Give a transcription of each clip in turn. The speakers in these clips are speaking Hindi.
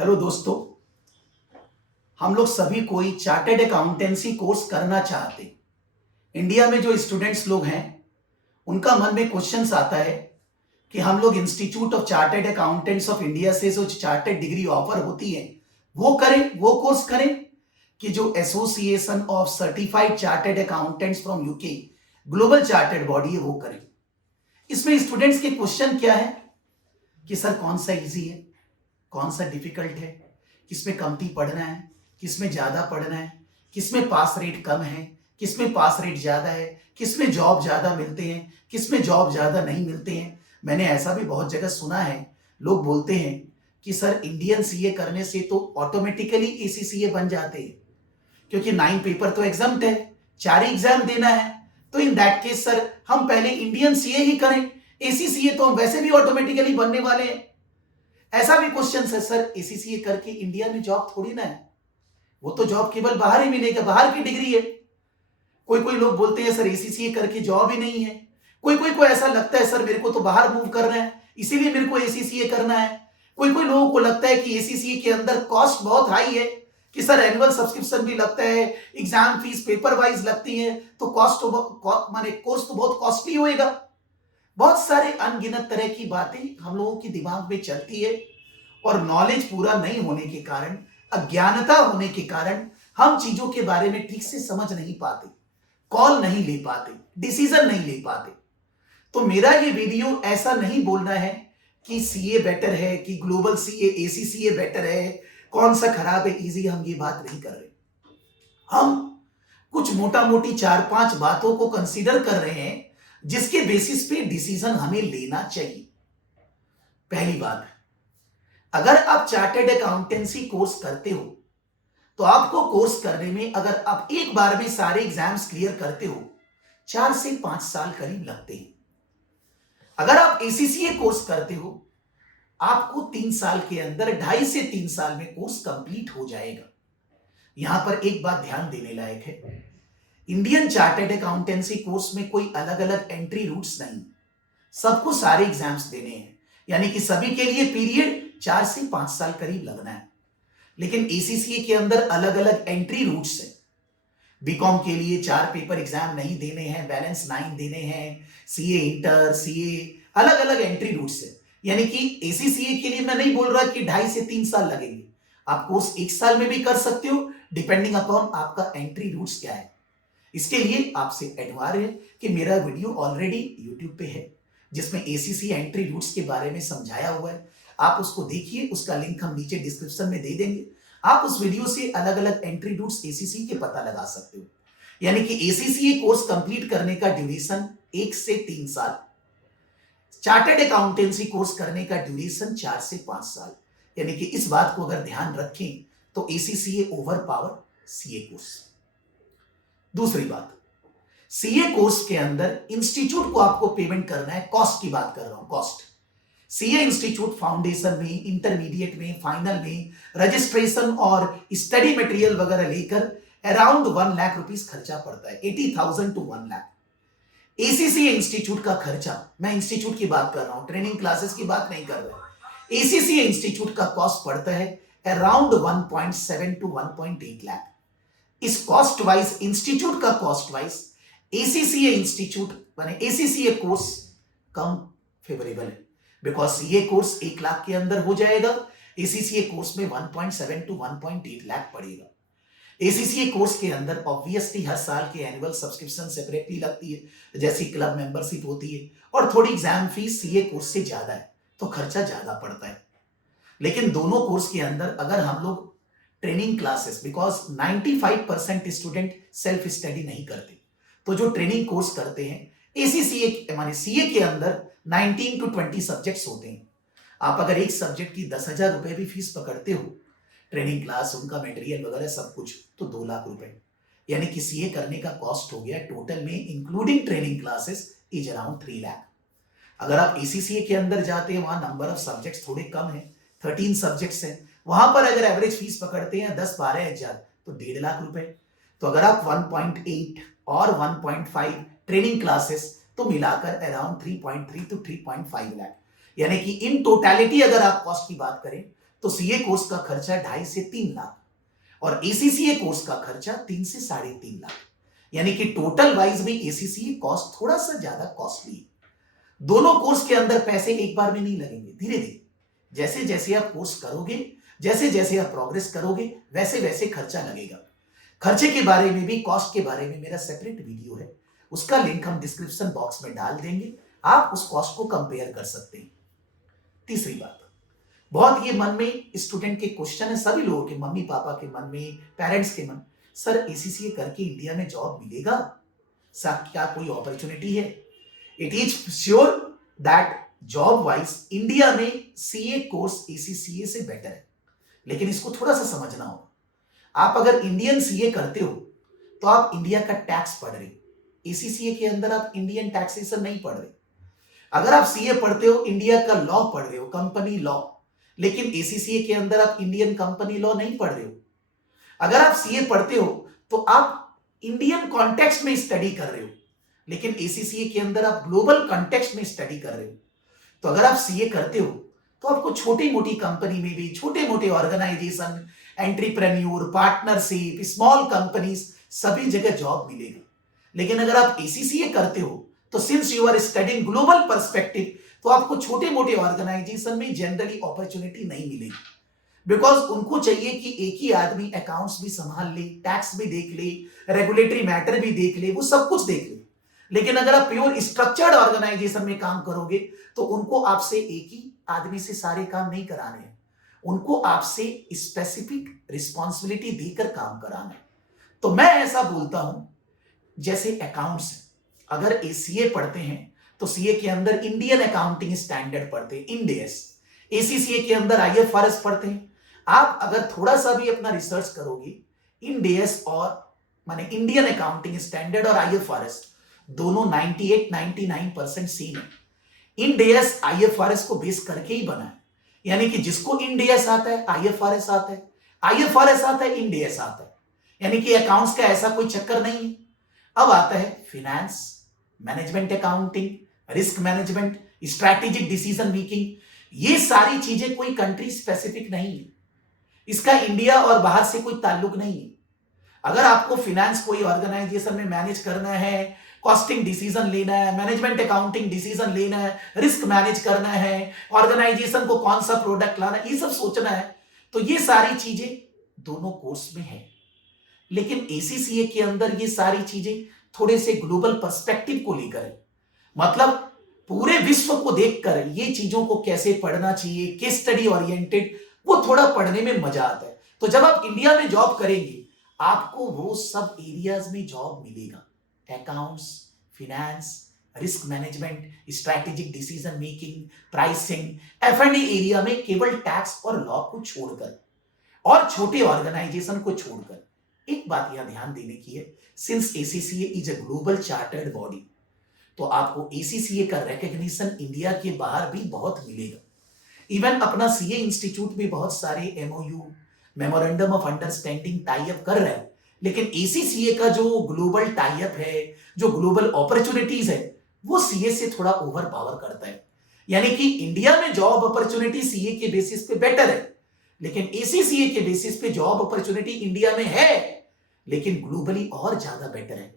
हेलो दोस्तों। हम लोग सभी कोई चार्टर्ड अकाउंटेंसी कोर्स करना चाहते हैं। इंडिया में जो स्टूडेंट्स लोग हैं उनका मन में क्वेश्चंस आता है कि हम लोग institute of chartered accountants of India से जो चार्टर्ड डिग्री ऑफर होती है वो करें, वो कोर्स करें, कि जो association of certified chartered accountants from UK global chartered body है वो करें। इसमें स्टूडेंट्स के क्वेश्चन क्या है कि सर कौन सा इजी है, कौन सा डिफिकल्ट है, किसमें कमती पढ़ना है, किसमें ज्यादा पढ़ना है, किसमें पास रेट कम है, किसमें पास रेट ज्यादा है, किसमें जॉब ज्यादा मिलते हैं, किसमें जॉब ज्यादा नहीं मिलते हैं। मैंने ऐसा भी बहुत जगह सुना है, लोग बोलते हैं कि सर इंडियन सीए करने से तो ऑटोमेटिकली एसीसीए बन जाते हैं, क्योंकि 9 पेपर तो एग्जाम है, 4 ही एग्जाम देना है। तो इन दैट केस सर हम पहले इंडियन सीए ही करें, एसीसीए तो हम वैसे भी ऑटोमेटिकली बनने वाले हैं। ऐसा भी क्वेश्चन है सर एसीसीए करके इंडिया में जॉब थोड़ी ना है, वो तो जॉब केवल बाहर ही मिलेगा, बाहर की डिग्री है। कोई कोई लोग बोलते हैं सर एसीसीए करके जॉब ही नहीं है। कोई कोई को ऐसा लगता है सर मेरे को तो बाहर मूव करना है इसीलिए मेरे को एसीसीए करना है। कोई कोई लोगों को लगता है कि एसीसीए के अंदर कॉस्ट बहुत हाई है, कि सर एनुअल सब्सक्रिप्शन भी लगता है, एग्जाम फीस पेपर वाइज लगती है, तो कॉस्ट माने कोर्स तो बहुत कॉस्टली होएगा। बहुत सारे अनगिनत तरह की बातें हम लोगों के दिमाग में चलती है, और नॉलेज पूरा नहीं होने के कारण, अज्ञानता होने के कारण हम चीजों के बारे में ठीक से समझ नहीं पाते, कॉल नहीं ले पाते, डिसीजन नहीं ले पाते। तो मेरा ये वीडियो ऐसा नहीं बोलना है कि सीए बेटर है, कि ग्लोबल सीए एसीसीए बेटर है, कौन सा खराब है इजी, हम ये बात नहीं कर रहे। हम कुछ मोटा मोटी 4-5 बातों को कंसीडर कर रहे हैं जिसके बेसिस पे डिसीजन हमें लेना चाहिए। पहली बात, अगर आप चार्टर्ड अकाउंटेंसी कोर्स करते हो तो आपको कोर्स करने में, अगर आप एक बार में सारे एग्जाम्स क्लियर करते हो, 4 से 5 साल करीब लगते हैं। अगर आप एसीसीए कोर्स करते हो आपको 3 साल के अंदर, 2.5 से 3 साल में कोर्स कंप्लीट हो जाएगा। यहां पर एक बात ध्यान देने लायक है, इंडियन चार्टर्ड अकाउंटेंसी कोर्स में कोई अलग अलग एंट्री रूट्स नहीं, सबको सारे एग्जाम्स देने हैं, यानी कि सभी के लिए पीरियड 4 से 5 साल करीब लगना है। लेकिन एसीसीए के अंदर अलग अलग एंट्री रूट्स है। बीकॉम के लिए 4 पेपर एग्जाम नहीं देने हैं, बैलेंस 9 देने हैं, सीए इंटर, सीए, अलग अलग एंट्री रूट्स है। यानी कि एसीसीए के लिए मैं नहीं बोल रहा कि 2.5 से 3 साल लगेंगे, आप कोर्स 1 साल में भी कर सकते हो, डिपेंडिंग अपॉन आपका एंट्री रूट्स क्या है। इसके लिए आपसे एडवार है कि मेरा वीडियो ऑलरेडी यूट्यूब पे है जिसमें एसीसी एंट्री रूट्स के बारे में समझाया हुआ है, आप उसको देखिए, उसका लिंक हम नीचे डिस्क्रिप्शन में दे देंगे। आप उस वीडियो से अलग अलग एंट्री रूट्स एसीसी के पता लगा सकते हो। यानी कि एसीसी कोर्स कंप्लीट करने का ड्यूरेशन 1 से 3 साल, चार्टर्ड अकाउंटेंसी कोर्स करने का ड्यूरेशन 4 से 5 साल। यानी कि इस बात को अगर ध्यान रखें तो ACCA over power CA course. दूसरी बात, सीए कोर्स के अंदर इंस्टीट्यूट को आपको पेमेंट करना है, कॉस्ट की बात कर रहा हूं, कॉस्ट। सीए इंस्टीट्यूट फाउंडेशन में, इंटरमीडिएट में, फाइनल में, रजिस्ट्रेशन और स्टडी मटेरियल वगैरह लेकर अराउंड 1 लाख रुपीस खर्चा पड़ता है, 80,000 to 1 लाख। एसीसीए इंस्टीट्यूट का खर्चा, मैं इंस्टीट्यूट की बात कर रहा हूं, ट्रेनिंग क्लासेस की बात नहीं कर रहा। एसीसीए इंस्टीट्यूट का कॉस्ट पड़ता है अराउंड 1.7 to 1.8 लाख। इस कॉस्ट वाइज, इंस्टीट्यूट का कॉस्ट वाइज, एसीसीए इंस्टीट्यूट माने एसीसीए कोर्स कम फेवरेबल है, बिकॉज सीए कोर्स 1 लाख के अंदर हो जाएगा, एसीसीए कोर्स में 1.7 to 1.8 लाख पड़ेगा। एसीसीए कोर्स के अंदर ऑब्वियसली हर साल की एनुअल सब्सक्रिप्शन सेपरेटली लगती है, जैसी क्लब मेंबरशिप होती है, और थोड़ी एग्जाम फीस सीए कोर्स से ज्यादा है, तो खर्चा ज्यादा पड़ता है। लेकिन दोनों कोर्स के अंदर अगर हम लोग training classes, because 95% student self study नहीं करते, तो जो ट्रेनिंग कोर्स करते हैं एसीसीए माने सीए के अंदर 19 to 20 सब्जेक्ट्स होते हैं। आप अगर एक सब्जेक्ट की 10,000 रुपए भी फीस पकड़ते हो, ट्रेनिंग क्लास, उनका मटेरियल वगैरह सब कुछ, तो 2 लाख रुपए, यानी कि सीए करने का कॉस्ट हो गया टोटल में including training classes is around 3 lakh. अगर आप एसीसीए के अंदर जाते हैं, वहां नंबर ऑफ सब्जेक्ट्स थोड़े कम है, 13 सब्जेक्ट्स हैं, वहां पर अगर एवरेज फीस पकड़ते हैं 10-12 हजार, तो 1.5 लाख रुपए। तो अगर आप 1.8 और 1.5 ट्रेनिंग क्लासेस, तो मिलाकर अराउंड 3.3 to 3.5 लाख, यानी कि इन टोटलिटी अगर आप कॉस्ट की बात करें तो सीए कोर्स का खर्चा 2.5 से 3 लाख और एसीसीए कोर्स का खर्चा 3 से 3.5 लाख, यानी कि टोटल वाइज भी एसीसीए कॉस्ट थोड़ा सा ज्यादा कॉस्टली है। दोनों कोर्स के अंदर पैसे एक बार में नहीं लगेंगे, धीरे धीरे जैसे जैसे आप कोर्स करोगे, जैसे जैसे आप प्रोग्रेस करोगे, वैसे वैसे खर्चा लगेगा। खर्चे के बारे में भी, कॉस्ट के बारे में मेरा सेपरेट वीडियो है, उसका लिंक हम डिस्क्रिप्शन बॉक्स में डाल देंगे, आप उस कॉस्ट को कंपेयर कर सकते हैं। तीसरी बात, बहुत ये मन में स्टूडेंट के क्वेश्चन है, सभी लोगों के, मम्मी पापा के मन में, पेरेंट्स के मन, सर एसीसीए करके इंडिया में जॉब मिलेगा, सर क्या कोई अपॉर्चुनिटी है? It is sure that job wise India में सीए कोर्स एसीसीए से बेटर है, लेकिन इसको थोड़ा सा समझना होगा। आप अगर इंडियन सीए करते हो तो आप इंडिया का टैक्स पढ़ रहे हो, एसीसीए के अंदर आप इंडियन टैक्सेशन नहीं पढ़ रहे। अगर आप सीए पढ़ते हो, इंडिया का लॉ पढ़ रहे हो, कंपनी लॉ, लेकिन एसीसीए के अंदर आप इंडियन कंपनी लॉ नहीं पढ़ रहे हो। अगर आप सीए पढ़ते हो तो आप इंडियन कॉन्टेक्स्ट में स्टडी कर रहे हो, लेकिन एसीसीए के अंदर आप ग्लोबल कॉन्टेक्स्ट में स्टडी कर रहे हो। तो अगर आप सीए करते हो तो आपको छोटी मोटी कंपनी में भी, छोटे मोटे organisation, entrepreneur, partnership, small companies, सभी जगह जॉब मिलेगा। लेकिन अगर आप एसीसीए करते हो तो since you are studying global perspective, तो आपको छोटे मोटे ऑर्गेनाइजेशन में जनरली अपॉर्चुनिटी नहीं मिलेगी, बिकॉज उनको चाहिए कि एक ही आदमी अकाउंट्स भी संभाल ले, टैक्स भी देख ले, रेगुलेटरी मैटर भी देख ले, वो सब कुछ देख ले। लेकिन अगर आप प्योर स्ट्रक्चर्ड ऑर्गेनाइजेशन में काम करोगे तो उनको आपसे एक ही आदमी से सारे काम नहीं कराने हैं, उनको आपसे स्पेसिफिक रिस्पॉन्सिबिलिटी देकर काम कराना है। तो मैं ऐसा बोलता हूं, जैसे अकाउंट्स, अगर सीए पढ़ते हैं तो सीए के अंदर इंडियन अकाउंटिंग स्टैंडर्ड पढ़ते हैं, इंड एस। एसीसीए के अंदर आईएफआरएस पढ़ते हैं। आप अगर थोड़ा सा भी अपना रिसर्च करोगे, इंड एस और माने इंडियन अकाउंटिंग स्टैंडर्ड और आईएफआरएस दोनों 98-99% सेम है। इंड एस आईएफआरएस को बेस करके ही बना है, यानी कि जिसको इंड एस आता है आईएफआरएस आता है, आईएफआरएस आता है इंड एस आता है, यानी कि अकाउंट्स का ऐसा कोई चक्कर नहीं है। अब आता है finance, management accounting, risk management, strategic decision making, ये सारी चीजें कोई कंट्री स्पेसिफिक नहीं है, इसका इंडिया और बाहर से कोई ताल्लुक नहीं है। अगर आपको फिनेंस कोई ऑर्गेनाइजेशन में मैनेज करना है, कॉस्टिंग डिसीजन लेना है, मैनेजमेंट अकाउंटिंग डिसीजन लेना है, रिस्क मैनेज करना है, ऑर्गेनाइजेशन को कौन सा प्रोडक्ट लाना है, ये सब सोचना है, तो ये सारी चीजें दोनों कोर्स में है। लेकिन एसीसीए के अंदर ये सारी चीजें थोड़े से ग्लोबल पर्सपेक्टिव को लेकर है, मतलब पूरे विश्व को देखकर ये चीजों को कैसे पढ़ना चाहिए, केस स्टडी ओरिएंटेड, वो थोड़ा पढ़ने में मजा आता है। तो जब आप इंडिया में जॉब करेंगे आपको वो सब एरियाज में जॉब मिलेगा, accounts, finance, risk management, strategic decision making, pricing, F and D area में केवल टैक्स और लॉ को छोड़कर और छोटे ऑर्गेनाइजेशन को छोड़कर। एक बात यहां ध्यान देने की है, since ACCA is a global chartered body, तो आपको एसीसीए का रिकॉग्निशन इंडिया के बाहर भी बहुत मिलेगा। इवन अपना सीए इंस्टीट्यूट भी बहुत सारे MOU, memorandum of understanding tie up कर रहे हैं, लेकिन एसीसीए का जो ग्लोबल टाई अप है, जो ग्लोबल अपॉर्चुनिटीज है, वो सीए से थोड़ा ओवर पावर करता है। यानी कि इंडिया में जॉब अपॉर्चुनिटी सीए के बेसिस पे बेटर है, लेकिन एसीसीए के बेसिस पे जॉब अपॉर्चुनिटी इंडिया में है, लेकिन ग्लोबली और ज्यादा बेटर है।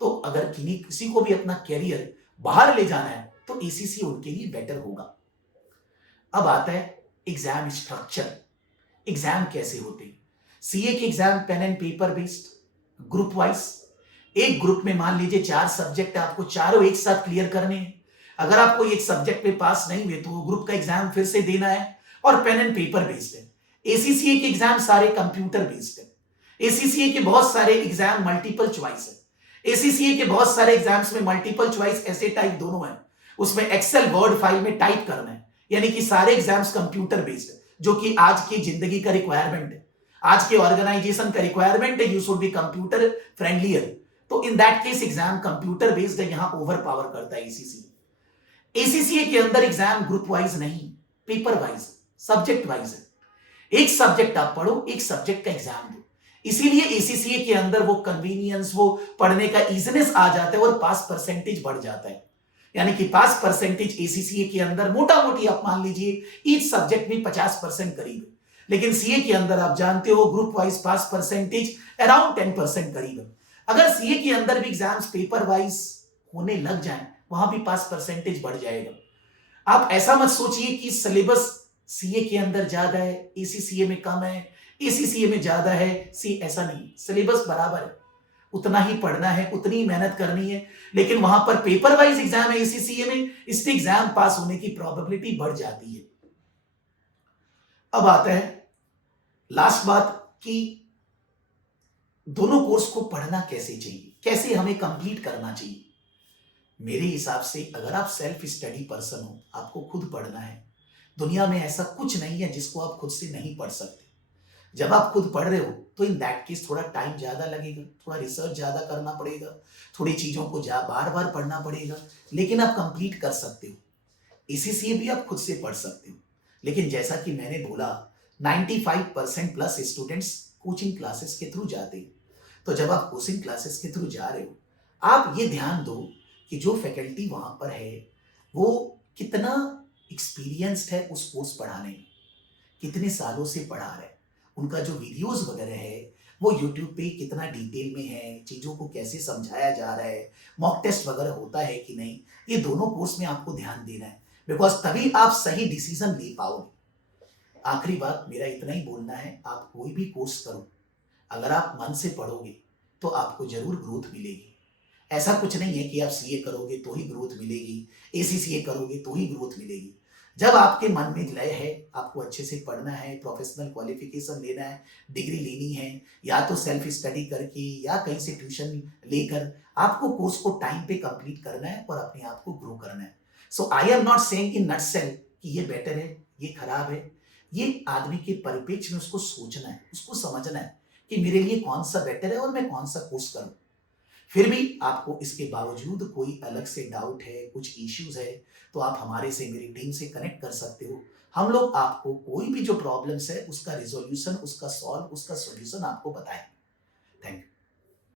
तो अगर किसी को भी अपना कैरियर बाहर ले जाना है तो एसीसी उनके लिए बेटर होगा। अब आता है एग्जाम स्ट्रक्चर, एग्जाम कैसे होते हैं। सीए के exam pen and paper based, group wise, एक ग्रुप में मान लीजिए 4 सब्जेक्ट, आपको चारों एक साथ क्लियर करने हैं। अगर आपको एक सब्जेक्ट में पास नहीं हुए तो ग्रुप का एग्जाम फिर से देना है, और पेन एंड पेपर बेस्ड है। एसीसीए के एग्जाम सारे कंप्यूटर बेस्ड है। एसीसीए के बहुत सारे एग्जाम मल्टीपल चॉइस है। एसीसीए के बहुत सारे एग्जाम्स में मल्टीपल चॉइस ऐसे टाइप दोनों है, उसमें एक्सेल वर्ड फाइल में टाइप करना है, यानी कि सारे एग्जाम्स कंप्यूटर बेस्ड है, जो कि आज की जिंदगी का रिक्वायरमेंट है, आज के ऑर्गेनाइजेशन का रिक्वायरमेंट है, यू शुड बी कंप्यूटर फ्रेंडलियर। तो in that case exam computer based है, यहां ओवर पावर करता है एसीसीए। एसीसीए के अंदर एग्जाम ग्रुप वाइज नहीं, पेपर वाइज, सब्जेक्ट वाइज है। एक सब्जेक्ट आप पढ़ो, एक सब्जेक्ट का एग्जाम दो, इसीलिए एसीसीए के अंदर वो कन्वीनियंस, वो पढ़ने का इजीनेस आ जाता है और पास परसेंटेज बढ़ जाता है। यानी कि पास परसेंटेज एसीसीए के अंदर मोटा मोटी आप मान लीजिए ईच सब्जेक्ट में 50% करीब, लेकिन सीए के अंदर आप जानते हो ग्रुप वाइज पास परसेंटेज अराउंड 10% करीब है। अगर सीए के अंदर भी एग्जाम्स पेपर वाइज होने लग जाए, वहां भी पास परसेंटेज बढ़ जाएगा। आप ऐसा मत सोचिए कि सिलेबस सीए के अंदर ज्यादा है, एसीसीए में कम है, एसीसीए में ज्यादा है, सी ऐसा नहीं, सिलेबस बराबर है, उतना ही पढ़ना है, उतनी ही मेहनत करनी है। लेकिन वहां पर पेपर वाइज एग्जाम है एसीसीए में, इससे एग्जाम पास होने की प्रोबेबिलिटी बढ़ जाती है। अब आता है लास्ट बात कि दोनों कोर्स को पढ़ना कैसे चाहिए, कैसे हमें कंप्लीट करना चाहिए। मेरे हिसाब से अगर आप सेल्फ स्टडी पर्सन हो, आपको खुद पढ़ना है, दुनिया में ऐसा कुछ नहीं है जिसको आप खुद से नहीं पढ़ सकते। जब आप खुद पढ़ रहे हो तो इन दैट केस थोड़ा टाइम ज्यादा लगेगा, थोड़ा रिसर्च ज्यादा करना पड़ेगा, थोड़ी चीजों को बार बार पढ़ना पड़ेगा, लेकिन आप कंप्लीट कर सकते हो। इसीलिए भी आप खुद से पढ़ सकते हो। लेकिन जैसा कि मैंने बोला 95% प्लस स्टूडेंट्स कोचिंग क्लासेस के थ्रू जाते हैं। तो जब आप कोचिंग क्लासेस के थ्रू जा रहे हो, आप ये ध्यान दो कि जो फैकल्टी वहां पर है वो कितना एक्सपीरियंस्ड है उस कोर्स पढ़ाने में, कितने सालों से पढ़ा रहे हैं, उनका जो वीडियोस वगैरह है वो यूट्यूब पे कितना डिटेल में है, चीज़ों को कैसे समझाया जा रहा है, मॉक टेस्ट वगैरह होता है कि नहीं, ये दोनों कोर्स में आपको ध्यान देना है, बिकॉज तभी आप सही डिसीजन ले पाओगे। आखिरी बात मेरा इतना ही बोलना है, आप कोई भी कोर्स करो, अगर आप मन से पढ़ोगे तो आपको जरूर ग्रोथ मिलेगी। ऐसा कुछ नहीं है कि आप सीए करोगे तो ही ग्रोथ मिलेगी, एसीसीए करोगे तो ही ग्रोथ मिलेगी। जब आपके मन में लय है, आपको अच्छे से पढ़ना है, प्रोफेशनल क्वालिफिकेशन लेना है, डिग्री लेनी है, या तो सेल्फ स्टडी करके या कहीं से ट्यूशन लेकर आपको कोर्स को टाइम पे कंप्लीट करना है और अपने आप को ग्रो करना है। So I am not saying in nutshell कि ये बेटर है, ये खराब है। ये आदमी के परिप्रेक्ष्य में उसको सोचना है, उसको समझना है कि मेरे लिए कौन सा बेटर है और मैं कौन सा कोर्स करूं। फिर भी आपको इसके बावजूद कोई अलग से डाउट है, कुछ इश्यूज है, तो आप हमारे से, मेरी टीम से कनेक्ट कर सकते हो। हम लोग आपको कोई भी जो प्रॉब्लम्स है उसका रिजोल्यूशन, उसका सॉल्व, उसका सॉल्यूशन आपको बताएंगे। Thank you.